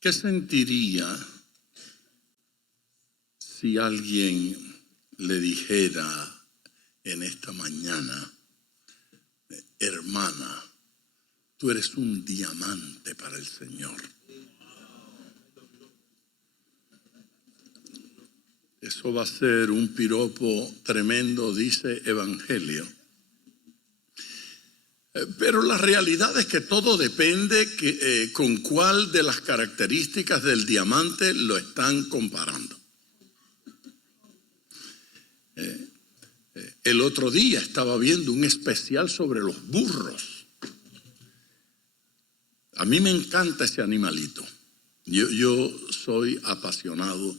¿Qué sentiría si alguien le dijera en esta mañana: hermana, tú eres un diamante para el Señor? Eso va a ser un piropo tremendo, dice Evangelio. Pero la realidad es que todo depende con cuál de las características del diamante lo están comparando. El otro día estaba viendo un especial sobre los burros. A mí me encanta ese animalito. Yo soy apasionado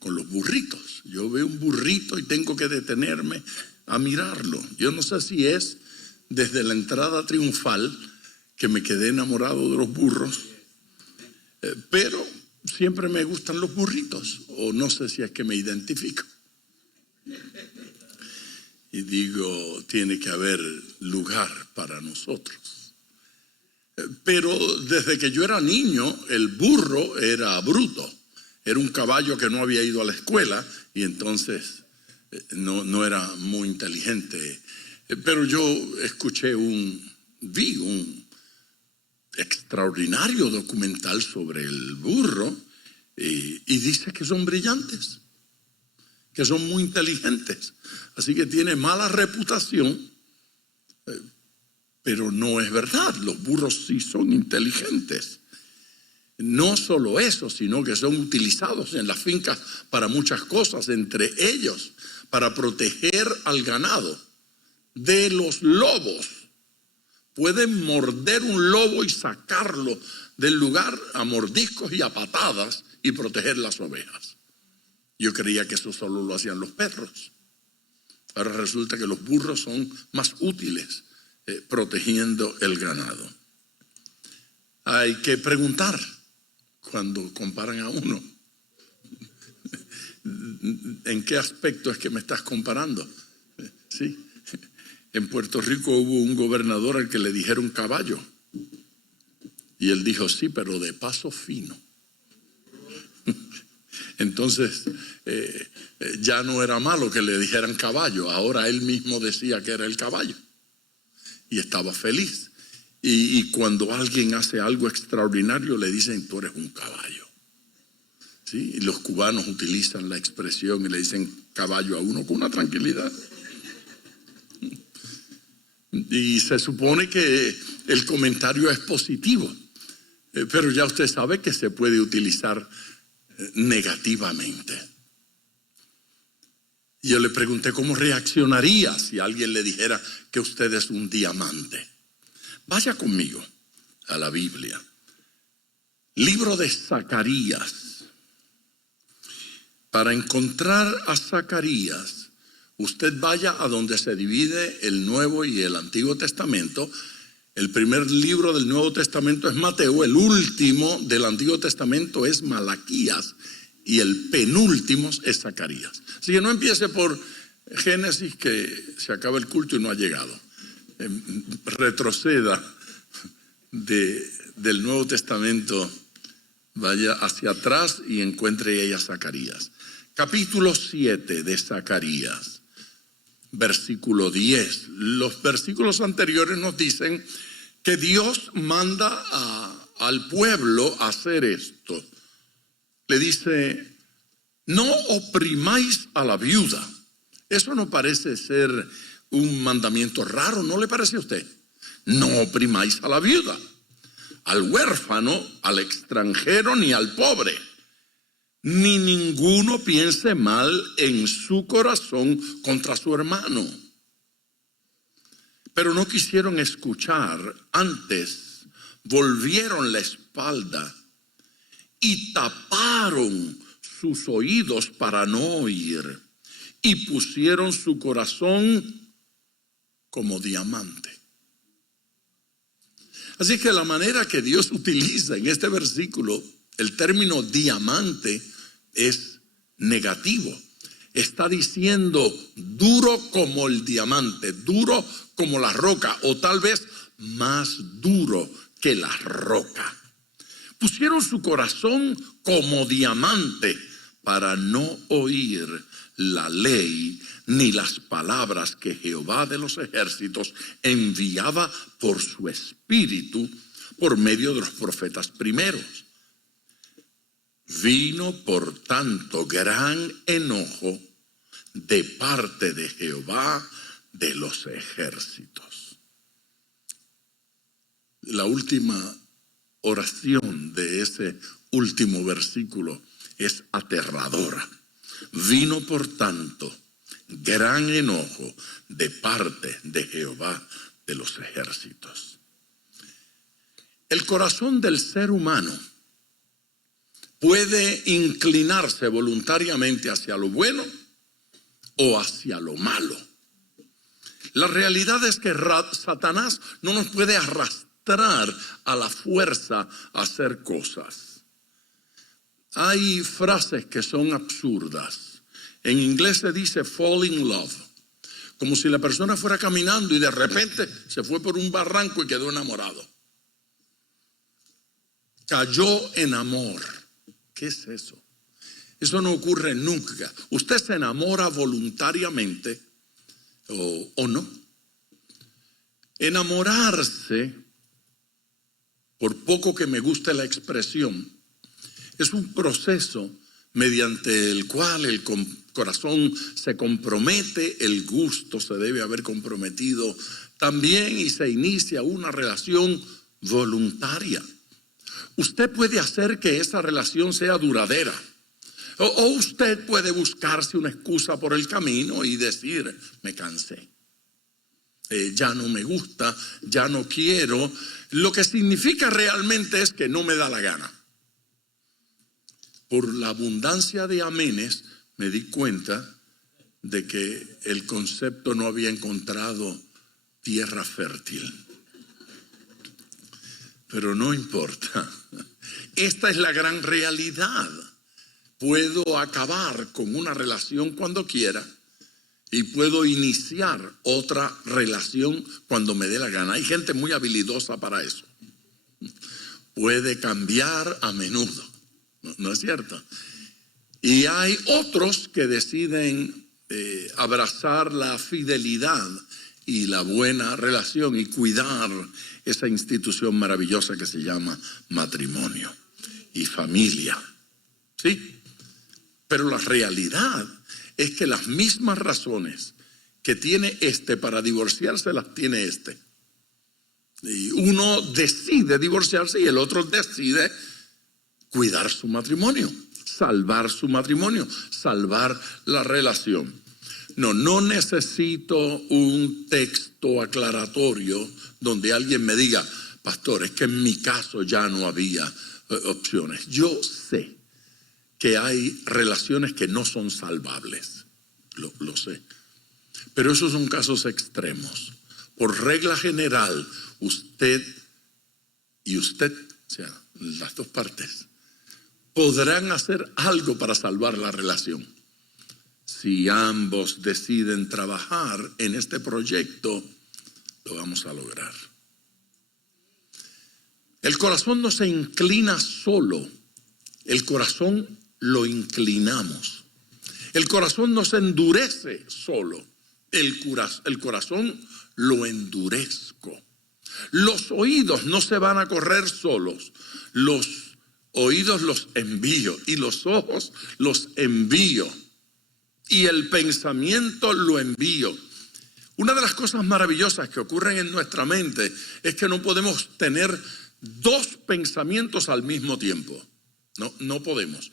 con los burritos. Yo veo un burrito y tengo que detenerme a mirarlo. Yo no sé si es desde la entrada triunfal que me quedé enamorado de los burros, pero siempre me gustan los burritos, o no sé si es que me identifico. Y digo, tiene que haber lugar para nosotros. Pero desde que yo era niño, el burro era bruto. Era un caballo que no había ido a la escuela y entonces no era muy inteligente. Pero yo vi un extraordinario documental sobre el burro y dice que son brillantes, que son muy inteligentes. Así que tiene mala reputación, pero no es verdad. Los burros sí son inteligentes. No solo eso, sino que son utilizados en las fincas para muchas cosas, entre ellos para proteger al ganado de los lobos. Pueden morder un lobo y sacarlo del lugar a mordiscos y a patadas y proteger las ovejas. Yo creía que eso solo lo hacían los perros. Ahora resulta que los burros son más útiles protegiendo el ganado. Hay que preguntar cuando comparan a uno, ¿en qué aspecto es que me estás comparando? ¿Sí? En Puerto Rico hubo un gobernador al que le dijeron caballo. Y él dijo, sí, pero de paso fino. Entonces, ya no era malo que le dijeran caballo. Ahora él mismo decía que era el caballo. Y estaba feliz. Y cuando alguien hace algo extraordinario, le dicen, tú eres un caballo. ¿Sí? Y los cubanos utilizan la expresión y le dicen caballo a uno con una tranquilidad. Y se supone que el comentario es positivo, pero ya usted sabe que se puede utilizar negativamente. Yo le pregunté cómo reaccionaría si alguien le dijera que usted es un diamante. Vaya conmigo a la Biblia. Libro de Zacarías. Para encontrar a Zacarías, usted vaya a donde se divide el Nuevo y el Antiguo Testamento. El primer libro del Nuevo Testamento es Mateo, el último del Antiguo Testamento es Malaquías y el penúltimo es Zacarías. Así que no empiece por Génesis, que se acaba el culto y no ha llegado. Retroceda del Nuevo Testamento, vaya hacia atrás y encuentre ahí a Zacarías. Capítulo 7 de Zacarías. Versículo 10. Los versículos anteriores nos dicen que Dios manda al pueblo a hacer esto. Le dice, no oprimáis a la viuda. Eso no parece ser un mandamiento raro, ¿no le parece a usted? No oprimáis a la viuda, al huérfano, al extranjero ni al pobre. Ni ninguno piense mal en su corazón contra su hermano. Pero no quisieron escuchar, antes volvieron la espalda y taparon sus oídos para no oír y pusieron su corazón como diamante. Así que la manera que Dios utiliza en este versículo el término diamante es negativo. Está diciendo duro como el diamante, duro como la roca, o tal vez más duro que la roca. Pusieron su corazón como diamante para no oír la ley ni las palabras que Jehová de los ejércitos enviaba por su espíritu por medio de los profetas primeros. Vino por tanto gran enojo de parte de Jehová de los ejércitos. La última oración de ese último versículo es aterradora. Vino por tanto gran enojo de parte de Jehová de los ejércitos. El corazón del ser humano puede inclinarse voluntariamente hacia lo bueno o hacia lo malo. La realidad es que Satanás no nos puede arrastrar a la fuerza a hacer cosas. Hay frases que son absurdas. En inglés se dice fall in love, como si la persona fuera caminando y de repente se fue por un barranco y quedó enamorado. Cayó en amor. ¿Qué es eso? Eso no ocurre nunca. Usted se enamora voluntariamente o no. Enamorarse, por poco que me guste la expresión, es un proceso mediante el cual el corazón se compromete, el gusto se debe haber comprometido también y se inicia una relación voluntaria. Usted puede hacer que esa relación sea duradera. O usted puede buscarse una excusa por el camino y decir, me cansé. Ya no me gusta, ya no quiero. Lo que significa realmente es que no me da la gana. Por la abundancia de amenes me di cuenta de que el concepto no había encontrado tierra fértil. Pero no importa. Esta es la gran realidad. Puedo acabar con una relación cuando quiera y puedo iniciar otra relación cuando me dé la gana. Hay gente muy habilidosa para eso. Puede cambiar a menudo, ¿no es cierto? Y hay otros que deciden abrazar la fidelidad y la buena relación y cuidar esa institución maravillosa que se llama matrimonio y familia. ¿Sí? Pero la realidad es que las mismas razones que tiene este para divorciarse las tiene este. Y uno decide divorciarse y el otro decide cuidar su matrimonio, salvar su matrimonio, salvar la relación. No necesito un texto aclaratorio donde alguien me diga, pastor, es que en mi caso ya no había opciones. Yo sé que hay relaciones que no son salvables, lo sé. Pero esos son casos extremos. Por regla general, usted, o sea, las dos partes, podrán hacer algo para salvar la relación. Si ambos deciden trabajar en este proyecto, lo vamos a lograr. El corazón no se inclina solo, el corazón lo inclinamos. El corazón no se endurece solo, el corazón lo endurezco. Los oídos no se van a correr solos, los oídos los envío y los ojos los envío y el pensamiento lo envío. Una de las cosas maravillosas que ocurren en nuestra mente es que no podemos tener dos pensamientos al mismo tiempo. No podemos.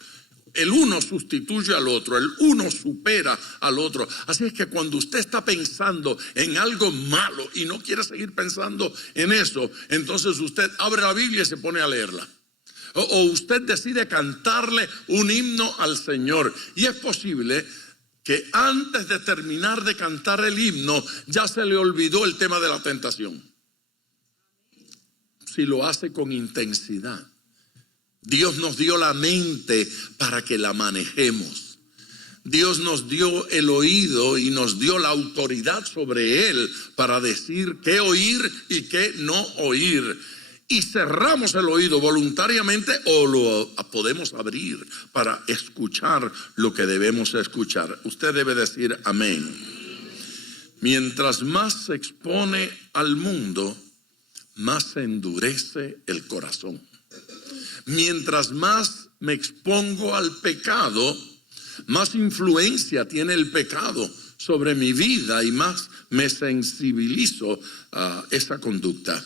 El uno sustituye al otro, el uno supera al otro. Así es que cuando usted está pensando en algo malo y no quiere seguir pensando en eso, entonces usted abre la Biblia y se pone a leerla. O usted decide cantarle un himno al Señor. Y es posible que antes de terminar de cantar el himno ya se le olvidó el tema de la tentación. Si lo hace con intensidad. Dios nos dio la mente para que la manejemos. Dios nos dio el oído y nos dio la autoridad sobre él para decir qué oír y qué no oír. y cerramos el oído voluntariamente o lo podemos abrir para escuchar lo que debemos escuchar. Usted debe decir amén. Mientras más se expone al mundo, más se endurece el corazón. Mientras más me expongo al pecado, más influencia tiene el pecado sobre mi vida y más me sensibilizo a esa conducta.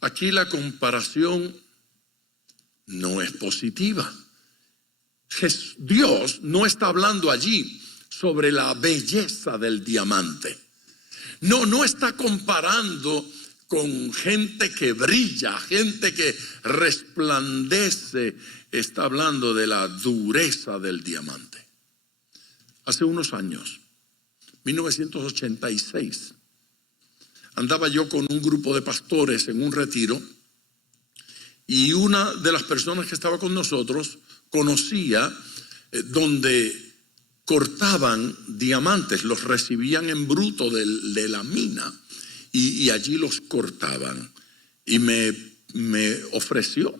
Aquí la comparación no es positiva. Dios no está hablando allí sobre la belleza del diamante. No está comparando con gente que brilla, gente que resplandece. Está hablando de la dureza del diamante. Hace unos años, 1986, andaba yo con un grupo de pastores en un retiro y una de las personas que estaba con nosotros conocía donde cortaban diamantes, los recibían en bruto de la mina y allí los cortaban. Y me ofreció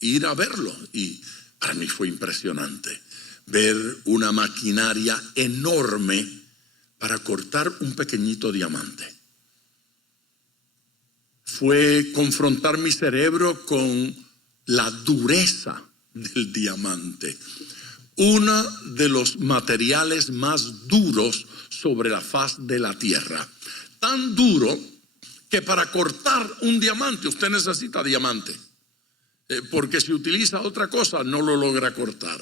ir a verlo y para mí fue impresionante ver una maquinaria enorme para cortar un pequeñito diamante. Fue confrontar mi cerebro con la dureza del diamante, uno de los materiales más duros sobre la faz de la tierra. Tan duro que para cortar un diamante usted necesita diamante, porque si utiliza otra cosa no lo logra cortar.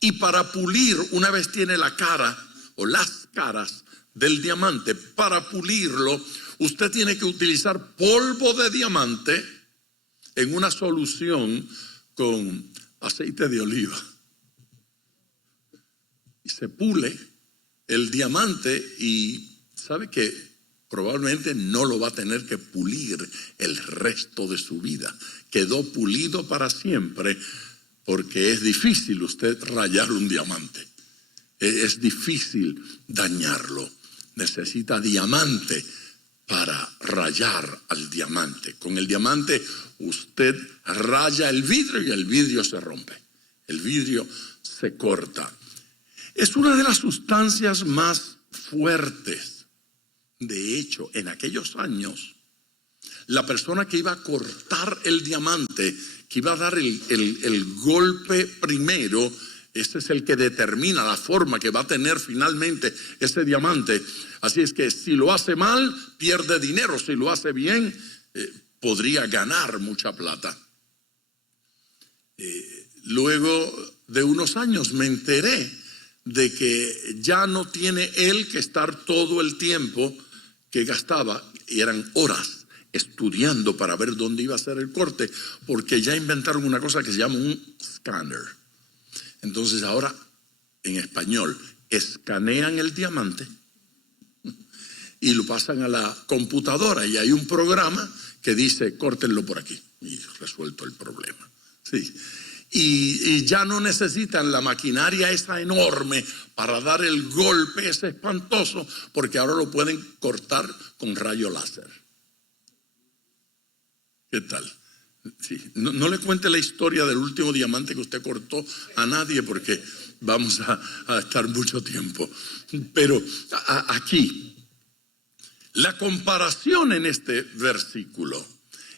Y para pulir, una vez tiene la cara o las caras del diamante, para pulirlo usted tiene que utilizar polvo de diamante en una solución con aceite de oliva. Y se pule el diamante y sabe que probablemente no lo va a tener que pulir el resto de su vida. Quedó pulido para siempre porque es difícil usted rayar un diamante. Es difícil dañarlo. Necesita diamante para rayar al diamante. Con el diamante usted raya el vidrio y el vidrio se rompe. El vidrio se corta. Es una de las sustancias más fuertes. De hecho, en aquellos años, la persona que iba a cortar el diamante, que iba a dar el golpe primero, ese es el que determina la forma que va a tener finalmente ese diamante. Así es que si lo hace mal, pierde dinero. Si lo hace bien, podría ganar mucha plata. Luego de unos años me enteré de que ya no tiene él que estar todo el tiempo que gastaba, y eran horas estudiando para ver dónde iba a hacer el corte, porque ya inventaron una cosa que se llama un scanner. Entonces ahora, en español, escanean el diamante y lo pasan a la computadora y hay un programa que dice, córtenlo por aquí y resuelto el problema. Sí. Y ya no necesitan la maquinaria esa enorme para dar el golpe ese espantoso, porque ahora lo pueden cortar con rayo láser. ¿Qué tal? Sí. No le cuente la historia del último diamante que usted cortó a nadie, porque vamos a estar mucho tiempo. Pero aquí, la comparación en este versículo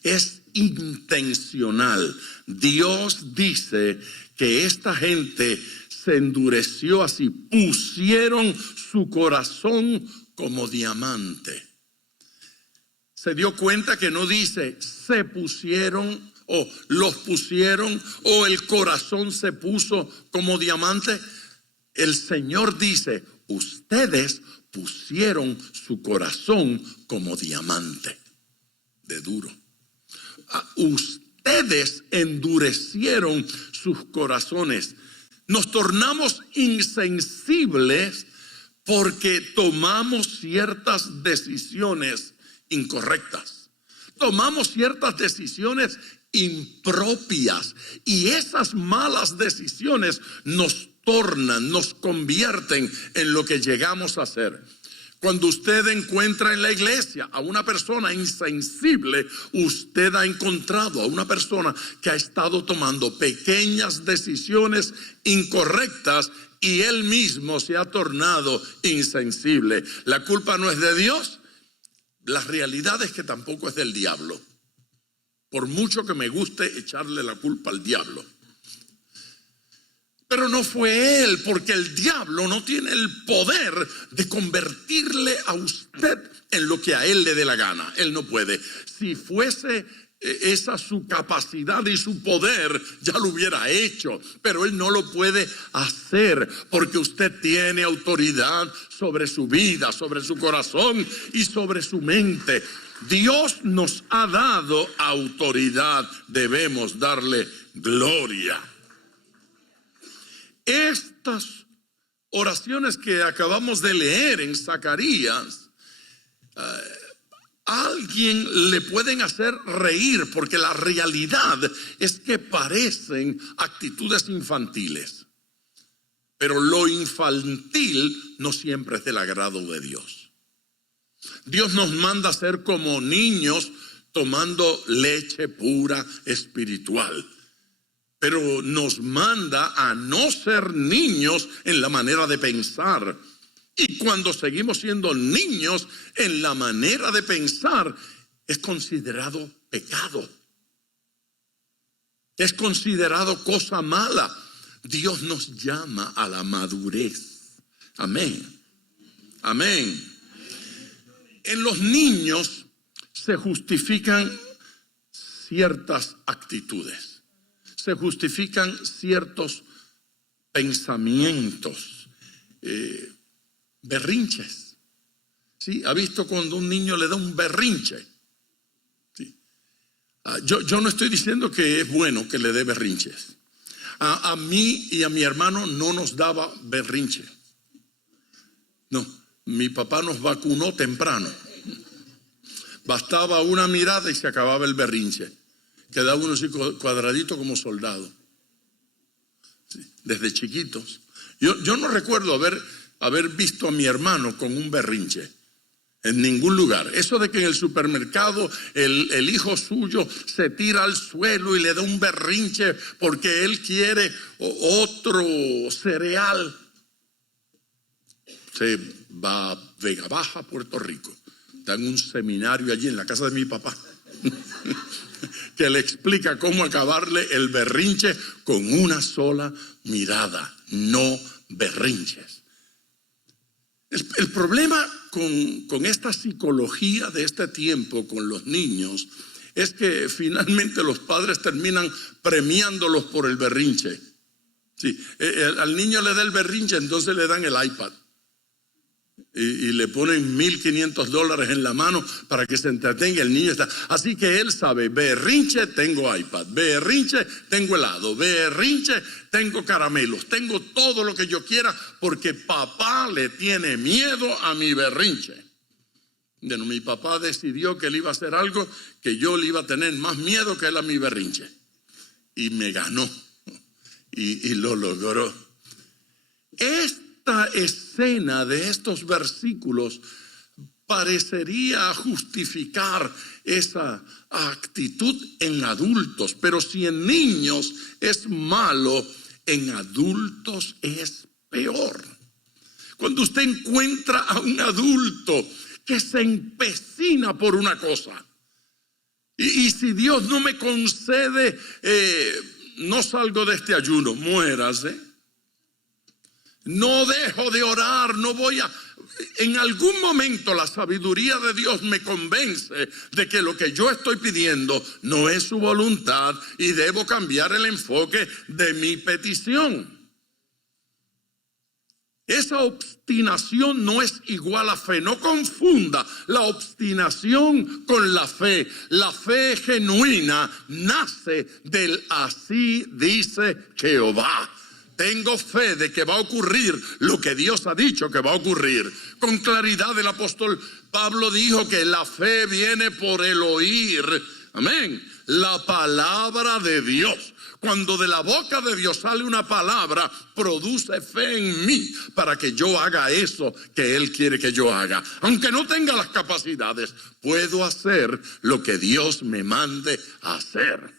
es intencional. Dios dice que esta gente se endureció así, pusieron su corazón como diamante. Se dio cuenta que no dice se pusieron o los pusieron o el corazón se puso como diamante. El Señor dice, ustedes pusieron su corazón como diamante, de duro. Ustedes endurecieron sus corazones. Nos tornamos insensibles porque tomamos ciertas decisiones incorrectas. Tomamos ciertas decisiones impropias y esas malas decisiones nos tornan, nos convierten en lo que llegamos a ser. Cuando usted encuentra en la iglesia a una persona insensible, usted ha encontrado a una persona que ha estado tomando pequeñas decisiones incorrectas y él mismo se ha tornado insensible. La culpa no es de Dios, la realidad es que tampoco es del diablo. Por mucho que me guste echarle la culpa al diablo. Pero no fue él, porque el diablo no tiene el poder de convertirle a usted en lo que a él le dé la gana. Él no puede. Si fuese esa su capacidad y su poder, ya lo hubiera hecho. Pero él no lo puede hacer, porque usted tiene autoridad sobre su vida, sobre su corazón y sobre su mente. Dios nos ha dado autoridad, debemos darle gloria. Estas oraciones que acabamos de leer en Zacarías, a alguien le pueden hacer reír, porque la realidad es que parecen actitudes infantiles. Pero lo infantil no siempre es del agrado de Dios. Dios nos manda a ser como niños tomando leche pura espiritual. Pero nos manda a no ser niños en la manera de pensar. Y cuando seguimos siendo niños en la manera de pensar, es considerado pecado. Es considerado cosa mala. Dios nos llama a la madurez. Amén. Amén. En los niños se justifican ciertas actitudes. Se justifican ciertos pensamientos, berrinches. ¿Sí? ¿Ha visto cuando un niño le da un berrinche? ¿Sí? Yo no estoy diciendo que es bueno que le dé berrinches. A mí y a mi hermano no nos daba berrinche. No, mi papá nos vacunó temprano. Bastaba una mirada y se acababa el berrinche. Quedaba uno así cuadradito como soldado. Sí, desde chiquitos. Yo no recuerdo haber visto a mi hermano con un berrinche. En ningún lugar. Eso de que en el supermercado el hijo suyo se tira al suelo y le da un berrinche porque él quiere otro cereal. Se va a Vega Baja, Puerto Rico. Está en un seminario allí en la casa de mi papá. Que le explica cómo acabarle el berrinche con una sola mirada, no berrinches. El problema con esta psicología de este tiempo con los niños es que finalmente los padres terminan premiándolos por el berrinche. Sí, al niño le da el berrinche, entonces le dan el iPad. Y le ponen $1,500 en la mano para que se entretenga. El niño está. Así que él sabe: berrinche, tengo iPad; berrinche, tengo helado; berrinche, tengo caramelos; tengo todo lo que yo quiera, porque papá le tiene miedo a mi berrinche. Bueno, mi papá decidió que él iba a hacer algo que yo le iba a tener más miedo que él a mi berrinche. Y me ganó. Y lo logró. Esta escena de estos versículos parecería justificar esa actitud en adultos, pero si en niños es malo, en adultos es peor. Cuando usted encuentra a un adulto que se empecina por una cosa, y si Dios no me concede, no salgo de este ayuno, muérase. No dejo de orar, no voy a... En algún momento la sabiduría de Dios me convence de que lo que yo estoy pidiendo no es su voluntad y debo cambiar el enfoque de mi petición. Esa obstinación no es igual a fe. No confunda la obstinación con la fe. La fe genuina nace del así dice Jehová. Tengo fe de que va a ocurrir lo que Dios ha dicho que va a ocurrir. Con claridad el apóstol Pablo dijo que la fe viene por el oír. Amén. La palabra de Dios. Cuando de la boca de Dios sale una palabra, produce fe en mí para que yo haga eso que Él quiere que yo haga. Aunque no tenga las capacidades, puedo hacer lo que Dios me mande a hacer.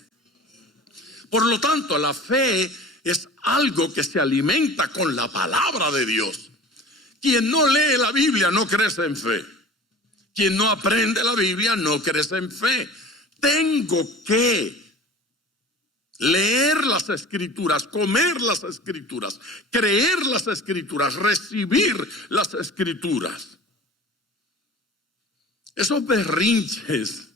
Por lo tanto, la fe es algo que se alimenta con la palabra de Dios. Quien no lee la Biblia no crece en fe. Quien no aprende la Biblia no crece en fe. Tengo que leer las Escrituras, comer las Escrituras, creer las Escrituras, recibir las Escrituras. Esos berrinches,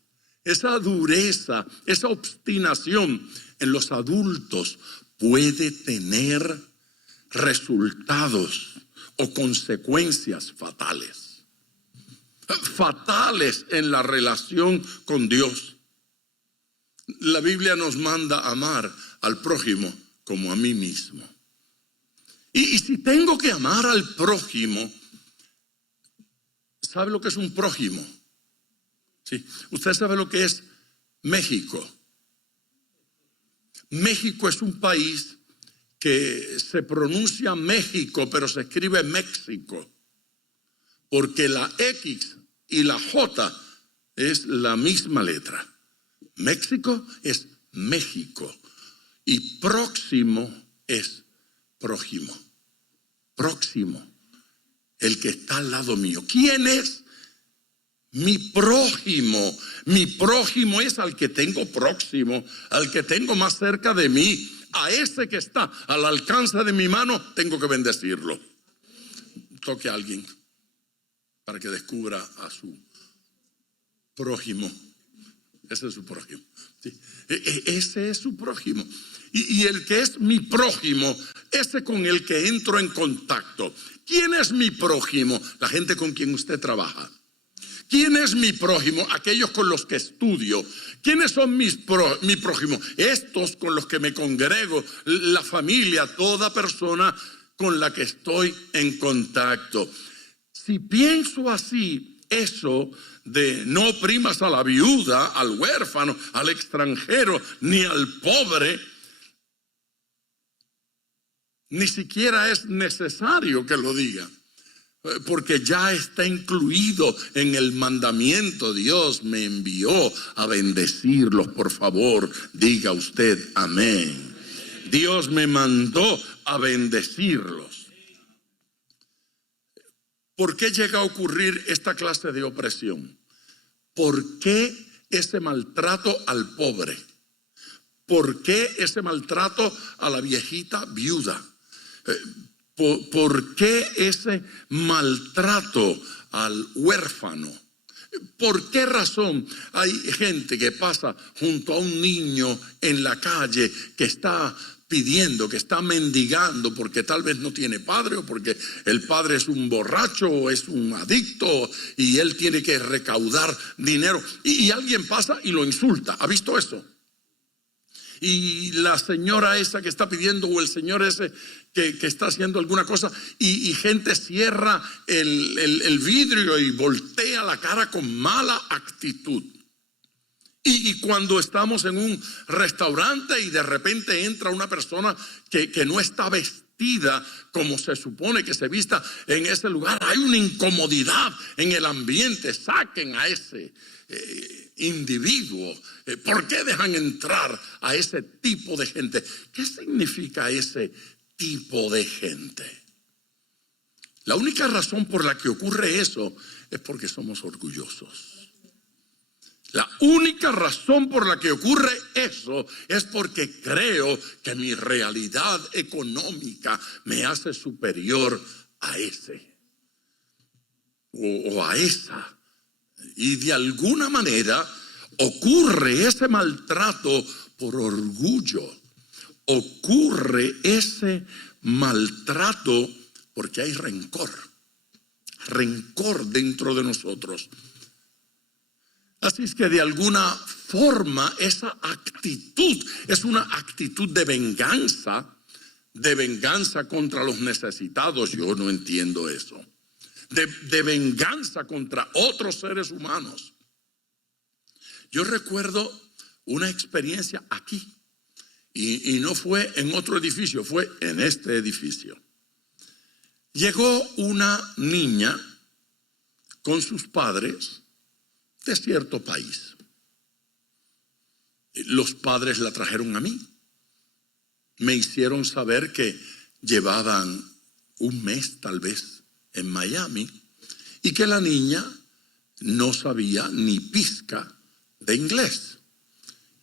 esa dureza, esa obstinación en los adultos puede tener resultados o consecuencias fatales. Fatales en la relación con Dios. La Biblia nos manda amar al prójimo como a mí mismo. Y si tengo que amar al prójimo, ¿sabe lo que es un prójimo? Sí. Usted sabe lo que es México. México es un país que se pronuncia México, pero se escribe México, porque la X y la J es la misma letra. México es México y próximo es prójimo. Próximo, el que está al lado mío. ¿Quién es mi prójimo? Mi prójimo es al que tengo próximo, al que tengo más cerca de mí. A ese que está al alcance de mi mano, tengo que bendecirlo. Toque a alguien para que descubra a su prójimo. Ese es su prójimo. ¿Sí? Ese es su prójimo. Y el que es mi prójimo, ese con el que entro en contacto. ¿Quién es mi prójimo? La gente con quien usted trabaja. ¿Quién es mi prójimo? Aquellos con los que estudio. ¿Quiénes son mi prójimo? Estos con los que me congrego, la familia, toda persona con la que estoy en contacto. Si pienso así, eso de no oprimas a la viuda, al huérfano, al extranjero, ni al pobre, ni siquiera es necesario que lo diga. Porque ya está incluido en el mandamiento. Dios me envió a bendecirlos. Por favor, diga usted amén. Dios me mandó a bendecirlos. ¿Por qué llega a ocurrir esta clase de opresión? ¿Por qué ese maltrato al pobre? ¿Por qué ese maltrato a la viejita viuda? ¿Por qué ese maltrato al huérfano? ¿Por qué razón hay gente que pasa junto a un niño en la calle que está pidiendo, que está mendigando porque tal vez no tiene padre o porque el padre es un borracho o es un adicto y él tiene que recaudar dinero y alguien pasa y lo insulta? ¿Ha visto eso? Y la señora esa que está pidiendo o el señor ese que está haciendo alguna cosa y gente cierra el vidrio y voltea la cara con mala actitud. Y cuando estamos en un restaurante y de repente entra una persona que no está vestida como se supone que se vista en ese lugar, hay una incomodidad en el ambiente. Saquen a ese individuo. ¿Por qué dejan entrar a ese tipo de gente? ¿Qué significa ese tipo de gente? La única razón por la que ocurre eso es porque somos orgullosos. La única razón por la que ocurre eso es porque creo que mi realidad económica me hace superior a ese o a esa. Y de alguna manera ocurre ese maltrato por orgullo. Ocurre ese maltrato porque hay rencor dentro de nosotros. Así es que de alguna forma esa actitud es una actitud de venganza contra los necesitados. Yo no entiendo eso. De venganza contra otros seres humanos. Yo recuerdo una experiencia aquí Y no fue en otro edificio, fue en este edificio. Llegó una niña con sus padres de cierto país. Los padres la trajeron a mí. Me hicieron saber que llevaban un mes tal vez en Miami y que la niña no sabía ni pizca de inglés.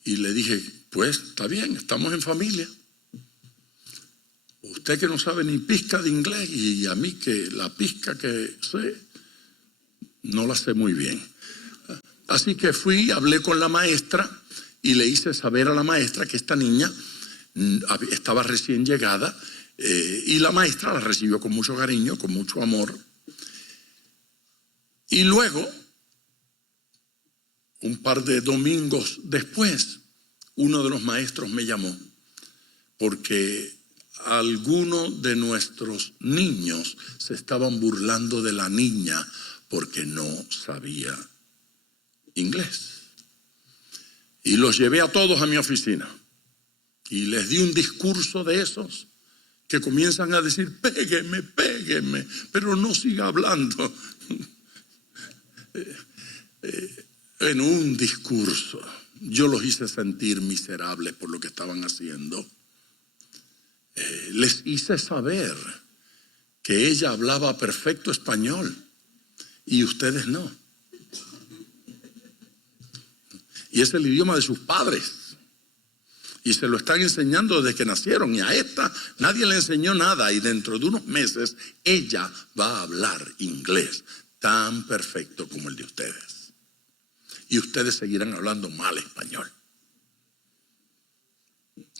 Y le dije, pues está bien, estamos en familia. Usted que no sabe ni pizca de inglés y a mí que la pizca que sé, no la sé muy bien. Así que fui, hablé con la maestra y le hice saber a la maestra que esta niña estaba recién llegada y la maestra la recibió con mucho cariño, con mucho amor. Y luego, un par de domingos después, uno de los maestros me llamó porque algunos de nuestros niños se estaban burlando de la niña porque no sabía inglés. Y los llevé a todos a mi oficina y les di un discurso de esos que comienzan a decir, pégueme, pégueme, pero no siga hablando. En un discurso yo los hice sentir miserables por lo que estaban haciendo. Les hice saber que ella hablaba perfecto español y ustedes no. Y es el idioma de sus padres. Y se lo están enseñando desde que nacieron. Y a esta nadie le enseñó nada. Y dentro de unos meses ella va a hablar inglés tan perfecto como el de ustedes. Y ustedes seguirán hablando mal español.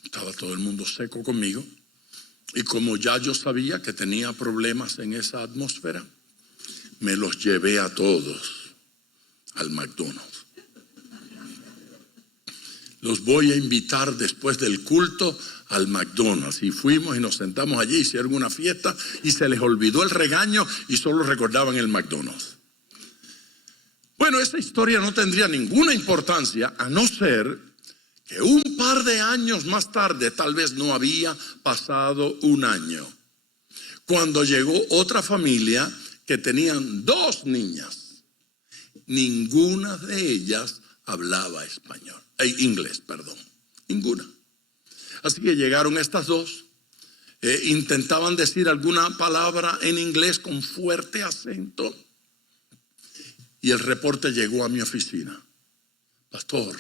Estaba todo el mundo seco conmigo. Y como ya yo sabía que tenía problemas en esa atmósfera, me los llevé a todos al McDonald's. Los voy a invitar después del culto al McDonald's. Y fuimos y nos sentamos allí, hicieron una fiesta y se les olvidó el regaño y solo recordaban el McDonald's. Bueno, esa historia no tendría ninguna importancia a no ser que un par de años más tarde, tal vez no había pasado un año, cuando llegó otra familia que tenían 2 niñas. Ninguna de ellas hablaba inglés, ninguna. Así que llegaron estas 2, intentaban decir alguna palabra en inglés con fuerte acento y el reporte llegó a mi oficina. Pastor,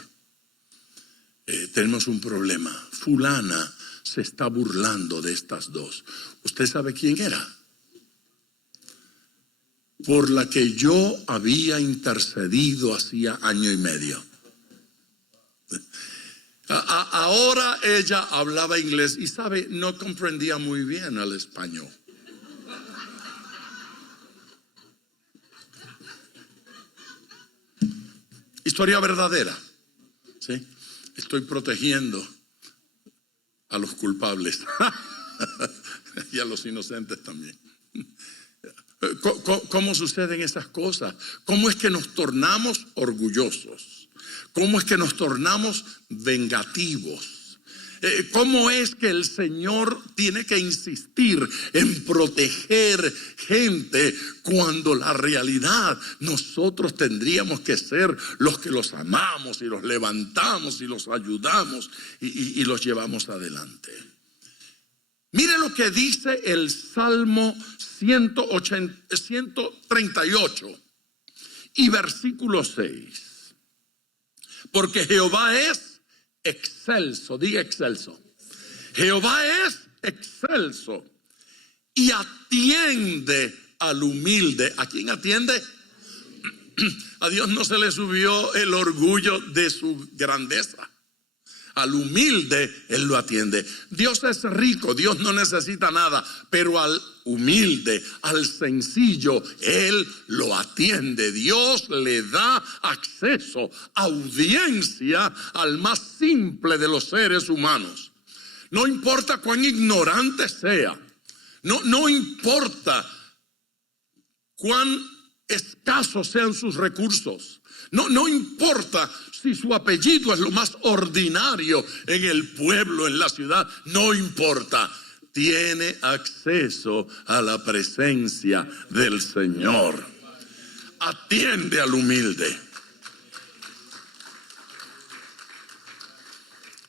tenemos un problema. Fulana se está burlando de estas 2. ¿Usted sabe quién era? Por la que yo había intercedido hacía año y medio. Ahora ella hablaba inglés y sabe, no comprendía muy bien el español. Historia verdadera, ¿sí? Estoy protegiendo a los culpables y a los inocentes también. ¿Cómo suceden esas cosas? ¿Cómo es que nos tornamos orgullosos? ¿Cómo es que nos tornamos vengativos? ¿Cómo es que el Señor tiene que insistir en proteger gente cuando la realidad nosotros tendríamos que ser los que los amamos y los levantamos y los ayudamos y los llevamos adelante? Mire lo que dice el Salmo 138 y versículo 6. Porque Jehová es excelso, diga excelso. Jehová es excelso y atiende al humilde. ¿A quién atiende? A Dios no se le subió el orgullo de su grandeza. Al humilde Él lo atiende. Dios es rico, Dios no necesita nada, pero al humilde, al sencillo, Él lo atiende. Dios le da acceso, audiencia al más simple de los seres humanos. No importa cuán ignorante sea, no importa cuán escasos sean sus recursos, No importa si su apellido es lo más ordinario en el pueblo, en la ciudad, no importa. Tiene acceso a la presencia del Señor. Atiende al humilde.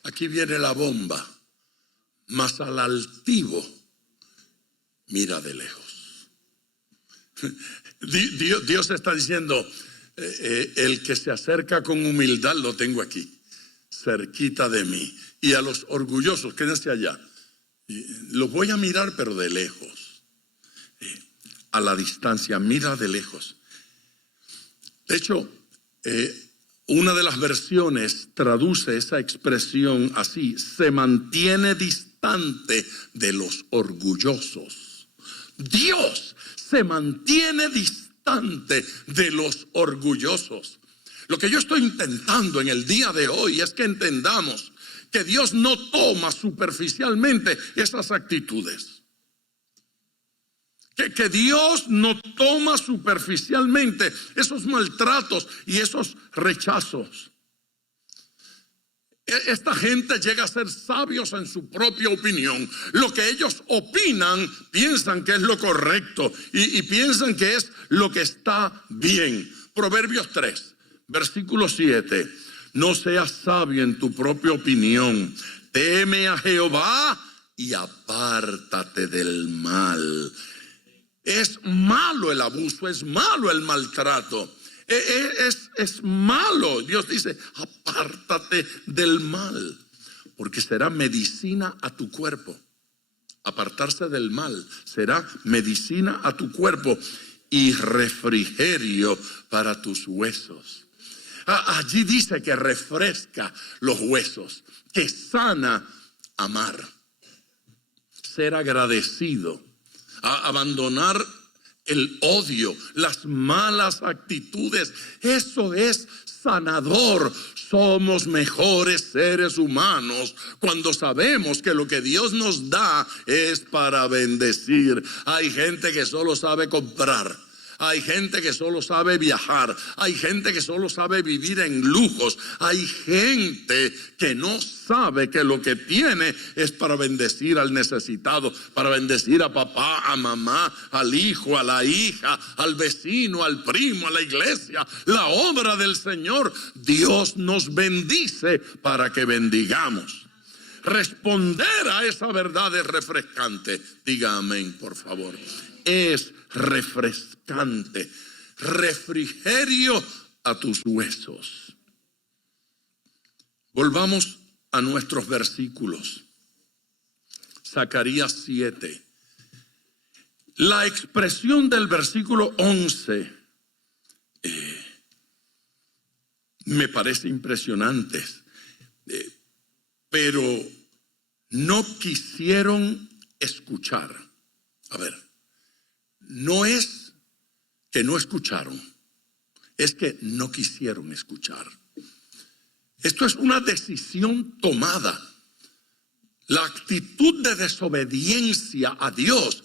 Aquí viene la bomba. Mas al altivo mira de lejos. Dios está diciendo, el que se acerca con humildad lo tengo aquí, cerquita de mí. Y a los orgullosos, quédense allá. Los voy a mirar, pero de lejos. A la distancia, mira de lejos. De hecho, una de las versiones traduce esa expresión así: se mantiene distante de los orgullosos. Dios se mantiene distante de los orgullosos. Lo que yo estoy intentando en el día de hoy es que entendamos que Dios no toma superficialmente esas actitudes. Que Dios no toma superficialmente esos maltratos y esos rechazos. Esta gente llega a ser sabios en su propia opinión. Lo que ellos opinan, piensan que es lo correcto y piensan que es lo que está bien. Proverbios 3, versículo 7. No seas sabio en tu propia opinión. Teme a Jehová y apártate del mal. Es malo el abuso, es malo el maltrato. Es malo. Dios dice, apártate del mal, porque será medicina a tu cuerpo. Apartarse del mal será medicina a tu cuerpo y refrigerio para tus huesos. Allí dice que refresca los huesos, que sana amar, ser agradecido, abandonar el odio, las malas actitudes. Eso es sanador. Somos mejores seres humanos cuando sabemos que lo que Dios nos da es para bendecir. Hay gente que solo sabe comprar. Hay gente que solo sabe viajar. Hay gente que solo sabe vivir en lujos. Hay gente que no sabe que lo que tiene es para bendecir al necesitado, para bendecir a papá, a mamá, al hijo, a la hija, al vecino, al primo, a la iglesia. La obra del Señor. Dios nos bendice para que bendigamos. Responder a esa verdad es refrescante. Diga amén, por favor. Es refrescante, refrigerio a tus huesos. Volvamos a nuestros versículos. Zacarías 7. La expresión del versículo 11 me parece impresionante, pero no quisieron escuchar. A ver, no es que no escucharon, es que no quisieron escuchar. Esto es una decisión tomada. La actitud de desobediencia a Dios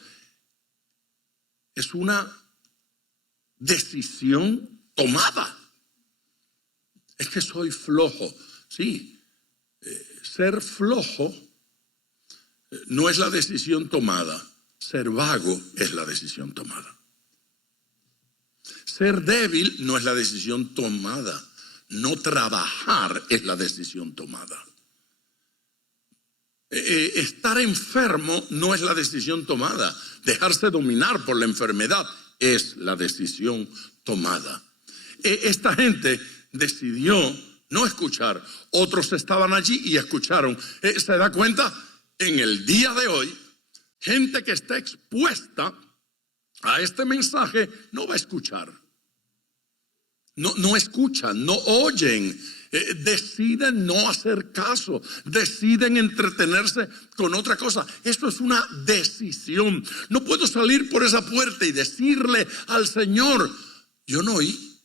es una decisión tomada. Es que soy flojo. Sí, ser flojo no es la decisión tomada. Ser vago es la decisión tomada. Ser débil no es la decisión tomada. No trabajar es la decisión tomada. Estar enfermo no es la decisión tomada. Dejarse dominar por la enfermedad es la decisión tomada. Esta gente decidió no escuchar. Otros estaban allí y escucharon. ¿Se da cuenta? En el día de hoy, gente que está expuesta a este mensaje no va a escuchar. No escuchan, no oyen. Deciden no hacer caso, deciden entretenerse con otra cosa. Esto es una decisión. No puedo salir por esa puerta y decirle al Señor, yo no oí.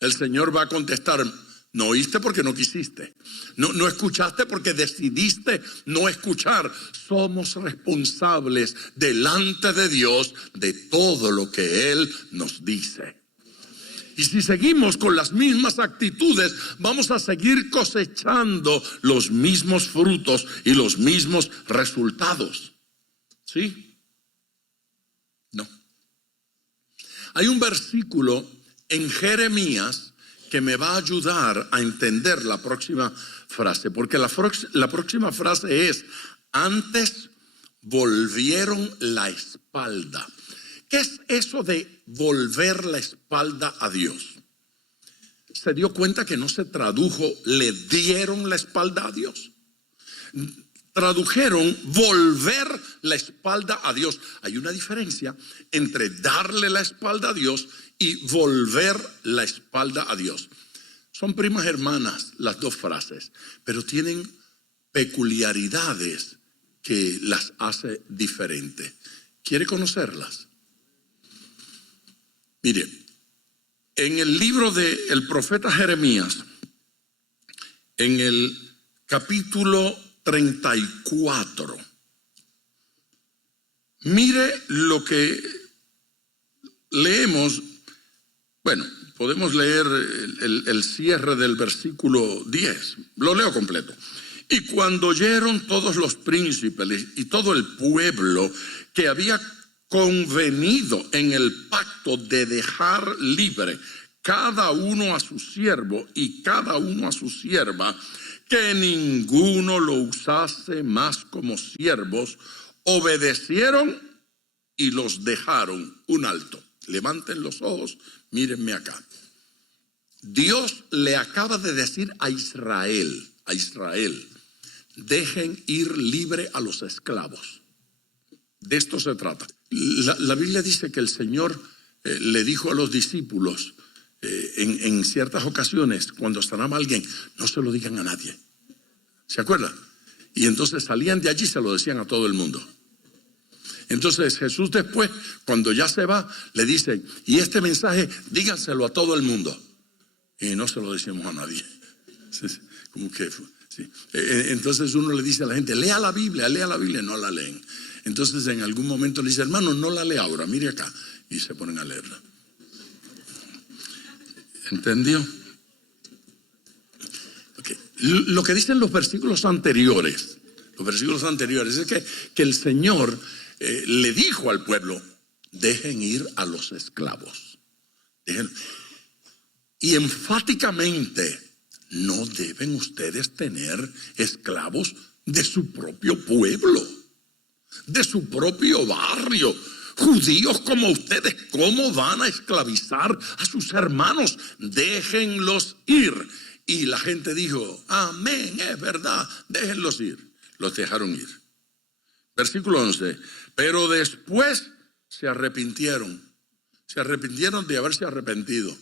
El Señor va a contestar, no oíste porque no quisiste. No escuchaste porque decidiste no escuchar. Somos responsables delante de Dios de todo lo que Él nos dice. Y si seguimos con las mismas actitudes, vamos a seguir cosechando los mismos frutos y los mismos resultados. ¿Sí? No. Hay un versículo en Jeremías que me va a ayudar a entender la próxima frase, porque la próxima frase es: antes volvieron la espalda. ¿Qué es eso de volver la espalda a Dios? ¿Se dio cuenta que no se tradujo le dieron la espalda a Dios? Tradujeron volver la espalda a Dios. Hay una diferencia entre darle la espalda a Dios y volver la espalda a Dios. Son primas hermanas las dos frases, pero tienen peculiaridades que las hace diferentes. ¿Quiere conocerlas? Mire, en el libro del profeta Jeremías, en el capítulo 34, mire lo que leemos. Bueno, podemos leer el cierre del versículo 10. Lo leo completo. Y cuando oyeron todos los príncipes y todo el pueblo que había convenido en el pacto de dejar libre cada uno a su siervo y cada uno a su sierva, que ninguno lo usase más como siervos, obedecieron y los dejaron un alto. Levanten los ojos, mírenme acá. Dios le acaba de decir a Israel, dejen ir libre a los esclavos. De esto se trata. La Biblia dice que el Señor le dijo a los discípulos en ciertas ocasiones, cuando sanaba a alguien, no se lo digan a nadie. ¿Se acuerdan? Y entonces salían de allí y se lo decían a todo el mundo. Entonces Jesús después, cuando ya se va, le dice: y este mensaje díganselo a todo el mundo. Y no se lo decimos a nadie. Como que, sí. Entonces uno le dice a la gente: lea la Biblia, no la leen. Entonces en algún momento le dice: hermano, no la lea ahora, mire acá. Y se ponen a leerla. ¿Entendió? Okay. Lo que dicen los versículos anteriores es que el Señor le dijo al pueblo: dejen ir a los esclavos. Y enfáticamente: no deben ustedes tener esclavos de su propio pueblo, de su propio barrio. Judíos como ustedes, ¿cómo van a esclavizar a sus hermanos? Déjenlos ir. Y la gente dijo: amén, es verdad, déjenlos ir. Los dejaron ir. Versículo 11. Pero después se arrepintieron de haberse arrepentido.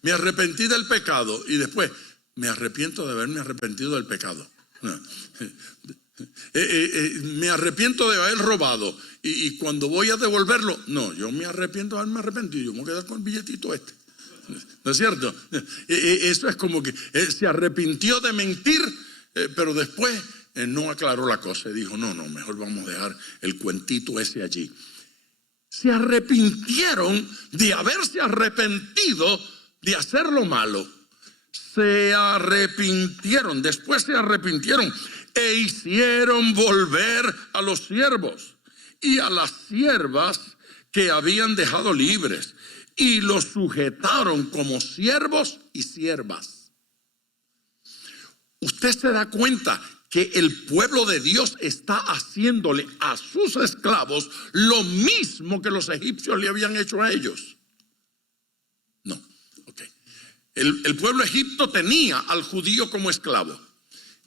Me arrepentí del pecado y después me arrepiento de haberme arrepentido del pecado. Me arrepiento de haber robado y cuando voy a devolverlo, no, yo me arrepiento de haberme arrepentido, yo me voy a quedar con el billetito este. ¿No es cierto? Eso es como que se arrepintió de mentir, pero después no aclaró la cosa y dijo: no, mejor vamos a dejar el cuentito ese allí. Se arrepintieron de haberse arrepentido de hacer lo malo. Después se arrepintieron e hicieron volver a los siervos y a las siervas que habían dejado libres, y los sujetaron como siervos y siervas. Usted se da cuenta que el pueblo de Dios está haciéndole a sus esclavos lo mismo que los egipcios le habían hecho a ellos. No, ok. El pueblo egipto tenía al judío como esclavo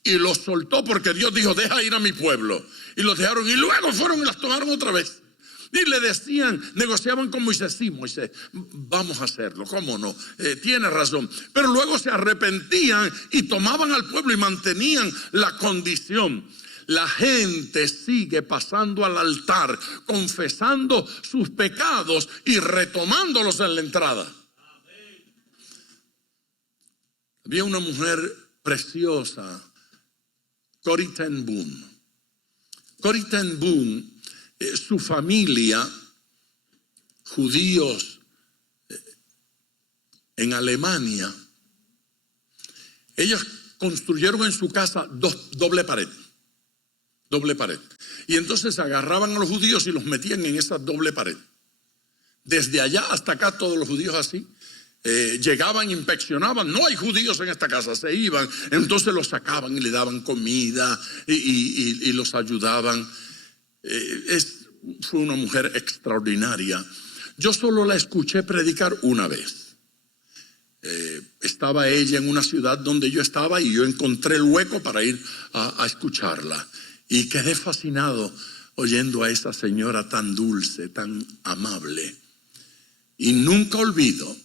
y los soltó porque Dios dijo: deja ir a mi pueblo. Y los dejaron y luego fueron y las tomaron otra vez. Y le decían, negociaban con Moisés: sí, Moisés, vamos a hacerlo, ¿cómo no? Tiene razón. Pero luego se arrepentían y tomaban al pueblo y mantenían la condición. La gente sigue pasando al altar, confesando sus pecados y retomándolos en la entrada. Había una mujer preciosa, Corrie ten Boom. Corrie ten Boom, su familia, judíos en Alemania, ellos construyeron en su casa doble pared. Y entonces agarraban a los judíos y los metían en esa doble pared. Desde allá hasta acá todos los judíos así. Llegaban, inspeccionaban, no hay judíos en esta casa, se iban, entonces los sacaban y le daban comida y los ayudaban. Fue una mujer extraordinaria. Yo solo la escuché predicar una vez. Estaba ella en una ciudad donde yo estaba y yo encontré el hueco para ir a escucharla y quedé fascinado oyendo a esa señora tan dulce, tan amable. Y nunca olvido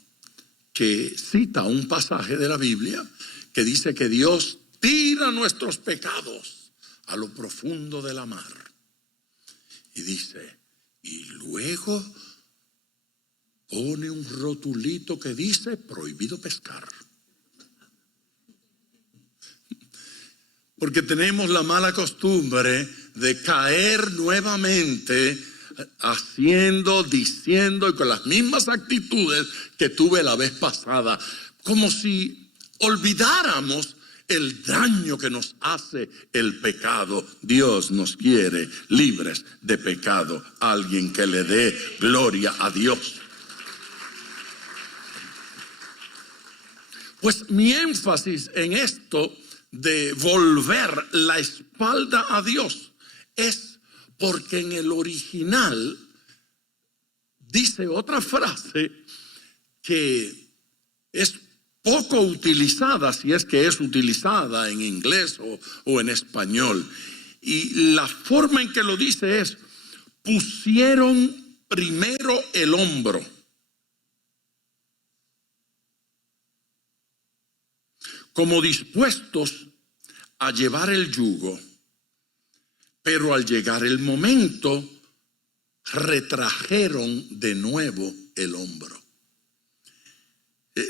que cita un pasaje de la Biblia que dice que Dios tira nuestros pecados a lo profundo de la mar. Y dice, y luego pone un rotulito que dice prohibido pescar. Porque tenemos la mala costumbre de caer nuevamente haciendo, diciendo y con las mismas actitudes que tuve la vez pasada, como si olvidáramos el daño que nos hace el pecado. Dios nos quiere libres de pecado. Alguien que le dé gloria a Dios. Pues mi énfasis en esto de volver la espalda a Dios es porque en el original dice otra frase que es poco utilizada, si es que es utilizada en inglés o en español. Y la forma en que lo dice es, pusieron primero el hombro. Como dispuestos a llevar el yugo, pero al llegar el momento, retrajeron de nuevo el hombro.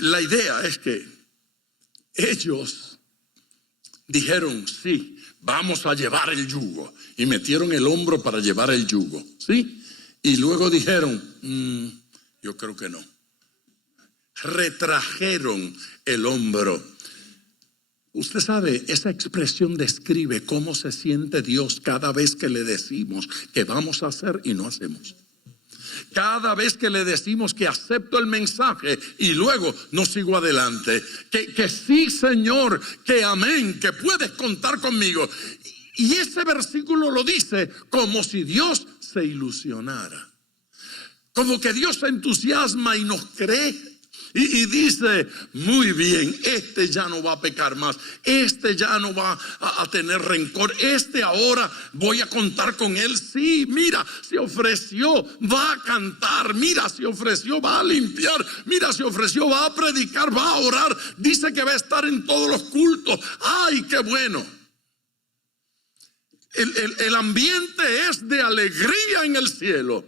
La idea es que ellos dijeron, sí, vamos a llevar el yugo, y metieron el hombro para llevar el yugo, ¿sí? Y luego dijeron, yo creo que no. Retrajeron el hombro. Usted sabe, esa expresión describe cómo se siente Dios cada vez que le decimos que vamos a hacer y no hacemos. Cada vez que le decimos que acepto el mensaje y luego no sigo adelante. Que sí, Señor, que amén, que puedes contar conmigo. Y ese versículo lo dice como si Dios se ilusionara. Como que Dios se entusiasma y nos cree. Y dice, muy bien, este ya no va a pecar más, este ya no va a tener rencor, este ahora voy a contar con él. Sí, mira, se ofreció, va a cantar, mira, se ofreció, va a limpiar, mira, se ofreció, va a predicar, va a orar, dice que va a estar en todos los cultos. ¡Ay, qué bueno! El ambiente es de alegría en el cielo.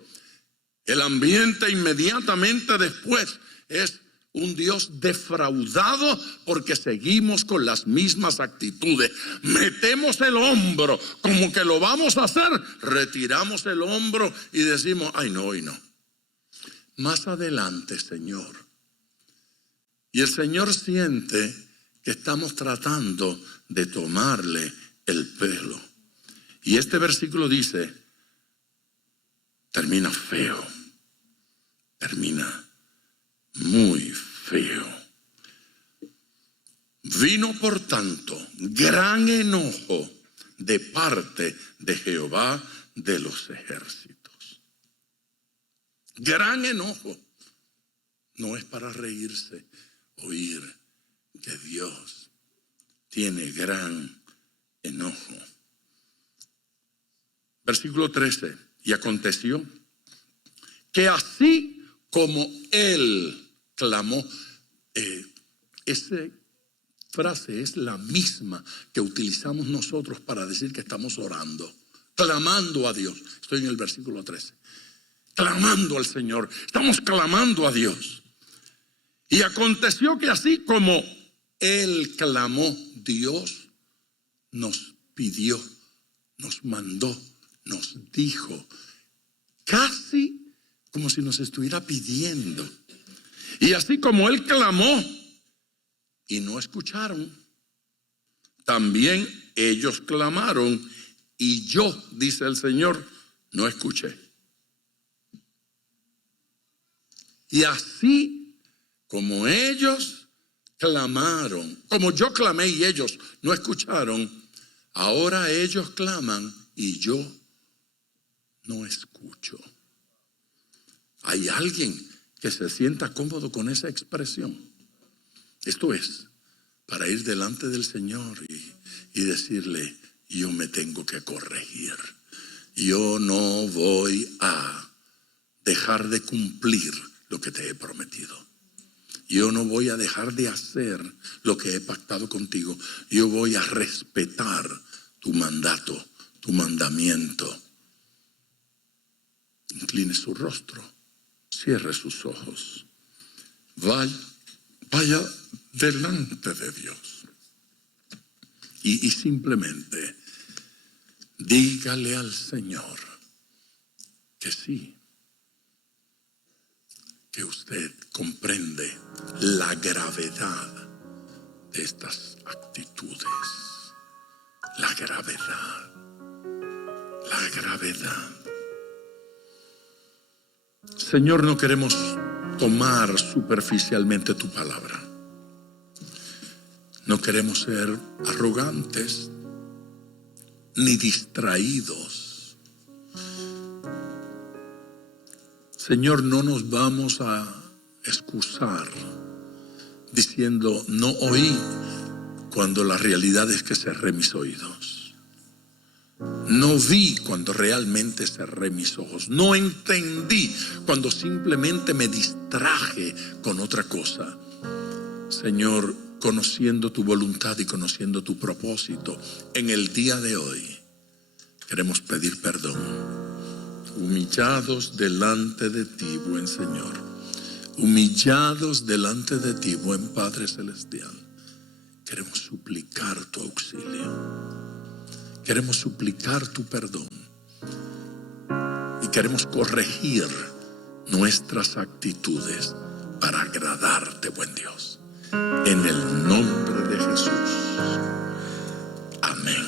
El ambiente inmediatamente después es un Dios defraudado porque seguimos con las mismas actitudes. Metemos el hombro como que lo vamos a hacer, retiramos el hombro y decimos, ay no, hoy no. Más adelante, Señor. Y el Señor siente que estamos tratando de tomarle el pelo. Y este versículo dice, termina feo, termina muy feo. Vino por tanto gran enojo de parte de Jehová de los ejércitos. Gran enojo. No es para reírse, oír que Dios tiene gran enojo. Versículo 13. Y aconteció que así como él clamó, esa frase es la misma que utilizamos nosotros para decir que estamos orando, clamando a Dios. Estoy en el versículo 13. Clamando al Señor, estamos clamando a Dios. Y aconteció que así como él clamó, Dios nos pidió, nos mandó, nos dijo, casi como si nos estuviera pidiendo. Y así como él clamó y no escucharon, también ellos clamaron y yo, dice el Señor, no escuché. Y así como ellos clamaron, como yo clamé y ellos no escucharon, ahora ellos claman y yo no escucho. ¿Hay alguien que se sienta cómodo con esa expresión? Esto es para ir delante del Señor y decirle: yo me tengo que corregir. Yo no voy a dejar de cumplir lo que te he prometido. Yo no voy a dejar de hacer lo que he pactado contigo. Yo voy a respetar tu mandato, tu mandamiento. Incline su rostro, cierre sus ojos. Vaya delante de Dios. Y simplemente dígale al Señor que sí, que usted comprende la gravedad de estas actitudes. La gravedad. La gravedad. Señor, no queremos tomar superficialmente tu palabra. No queremos ser arrogantes ni distraídos. Señor, no nos vamos a excusar diciendo no oí, cuando la realidad es que cerré mis oídos. No vi cuando realmente cerré mis ojos. No entendí cuando simplemente me distraje con otra cosa. Señor, conociendo tu voluntad y conociendo tu propósito, en el día de hoy queremos pedir perdón. Humillados delante de ti, buen Señor. Humillados delante de ti, buen Padre Celestial. Queremos suplicar tu auxilio. Queremos suplicar tu perdón. Y queremos corregir nuestras actitudes para agradarte, buen Dios. En el nombre de Jesús. Amén.